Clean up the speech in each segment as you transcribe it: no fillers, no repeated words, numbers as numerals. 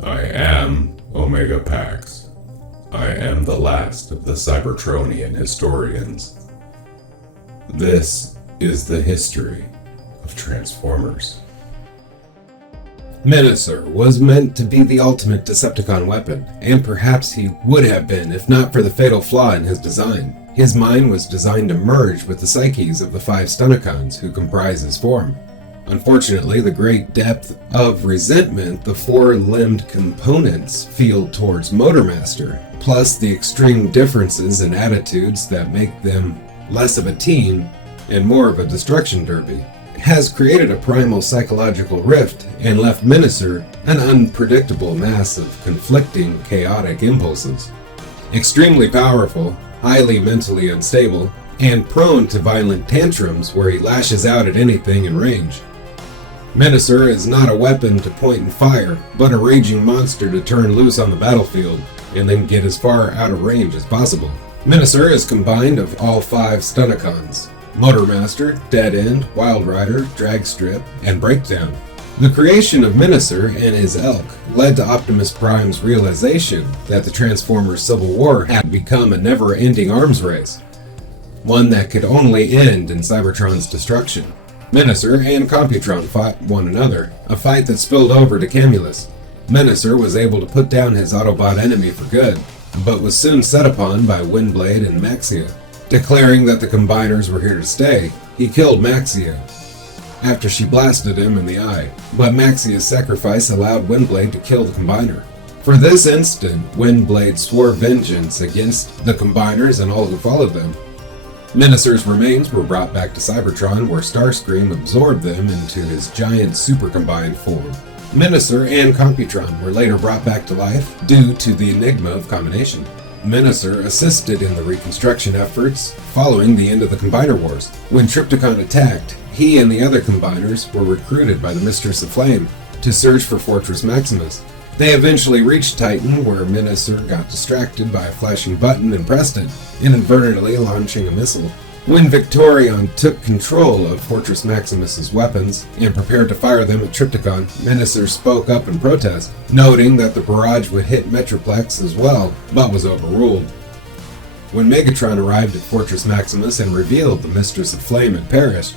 I am Omega Pax. I am the last of the Cybertronian historians. This is the history of Transformers. Menasor was meant to be the ultimate Decepticon weapon, and perhaps he would have been if not for the fatal flaw in his design. His mind was designed to merge with the psyches of the 5 Stunticons who comprise his form. Unfortunately, the great depth of resentment the 4-limbed components feel towards Motormaster, plus the extreme differences in attitudes that make them less of a team and more of a destruction derby, has created a primal psychological rift and left Menasor an unpredictable mass of conflicting, chaotic impulses. Extremely powerful, highly mentally unstable, and prone to violent tantrums where he lashes out at anything in range. Menasor is not a weapon to point and fire, but a raging monster to turn loose on the battlefield and then get as far out of range as possible. Menasor is combined of all 5 Stunticons: Motormaster, Dead End, Wild Rider, Dragstrip, and Breakdown. The creation of Menasor and his ilk led to Optimus Prime's realization that the Transformers Civil War had become a never-ending arms race, one that could only end in Cybertron's destruction. Menasor and Computron fought one another, a fight that spilled over to Camulus. Menasor was able to put down his Autobot enemy for good, but was soon set upon by Windblade and Maxia. Declaring that the Combiners were here to stay, he killed Maxia after she blasted him in the eye, but Maxia's sacrifice allowed Windblade to kill the Combiner. For this instant, Windblade swore vengeance against the Combiners and all who followed them. Menasor's remains were brought back to Cybertron, where Starscream absorbed them into his giant super-combined form. Menasor and Computron were later brought back to life due to the enigma of combination. Menasor assisted in the reconstruction efforts following the end of the Combiner Wars. When Trypticon attacked, he and the other Combiners were recruited by the Mistress of Flame to search for Fortress Maximus. They eventually reached Titan, where Menasor got distracted by a flashing button and pressed it, inadvertently launching a missile. When Victorion took control of Fortress Maximus's weapons and prepared to fire them at Trypticon, Menasor spoke up in protest, noting that the barrage would hit Metroplex as well, but was overruled. When Megatron arrived at Fortress Maximus and revealed the Mistress of Flame had perished,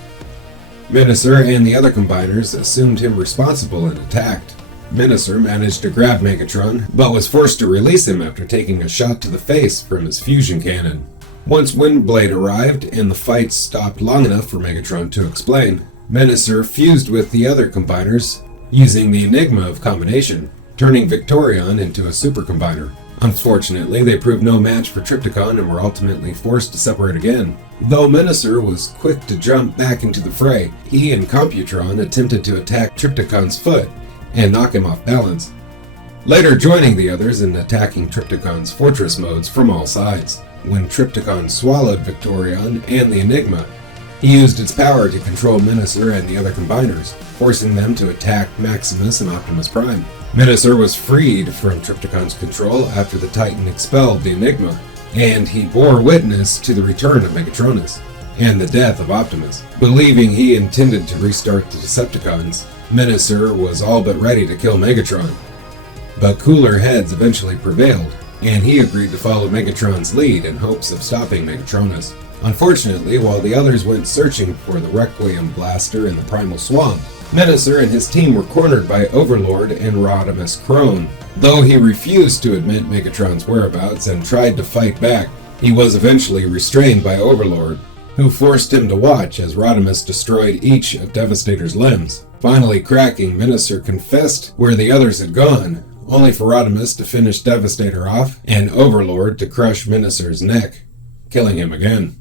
Menasor and the other Combiners assumed him responsible and attacked. Menasor managed to grab Megatron, but was forced to release him after taking a shot to the face from his fusion cannon. Once Windblade arrived and the fight stopped long enough for Megatron to explain, Menasor fused with the other Combiners using the enigma of combination, turning Victorion into a super combiner. Unfortunately, they proved no match for Trypticon and were ultimately forced to separate again. Though Menasor was quick to jump back into the fray, he and Computron attempted to attack Trypticon's foot and knock him off balance, later joining the others in attacking Trypticon's fortress modes from all sides. When Trypticon swallowed Victorion and the Enigma, he used its power to control Menasor and the other Combiners, forcing them to attack Maximus and Optimus Prime. Menasor was freed from Trypticon's control after the Titan expelled the Enigma, and he bore witness to the return of Megatronus and the death of Optimus. Believing he intended to restart the Decepticons, Menasor was all but ready to kill Megatron. But cooler heads eventually prevailed, and he agreed to follow Megatron's lead in hopes of stopping Megatronus. Unfortunately, while the others went searching for the Requiem Blaster in the Primal Swamp, Menasor and his team were cornered by Overlord and Rodimus Crone. Though he refused to admit Megatron's whereabouts and tried to fight back, he was eventually restrained by Overlord, who forced him to watch as Rodimus destroyed each of Devastator's limbs. Finally cracking, Menasor confessed where the others had gone, only for Rodimus to finish Devastator off and Overlord to crush Menasor's neck, killing him again.